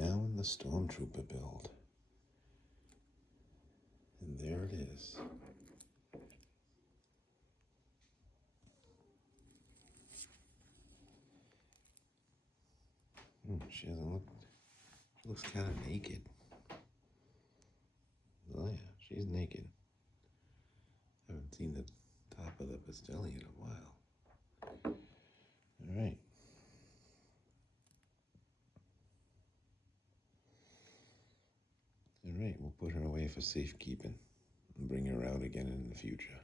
down the stormtrooper build. And there it is. She looks kind of naked. Oh yeah, she's naked. Haven't seen the top of the Pastelli in a while. Alright. Alright, we'll put her away for safekeeping and bring her out again in the future.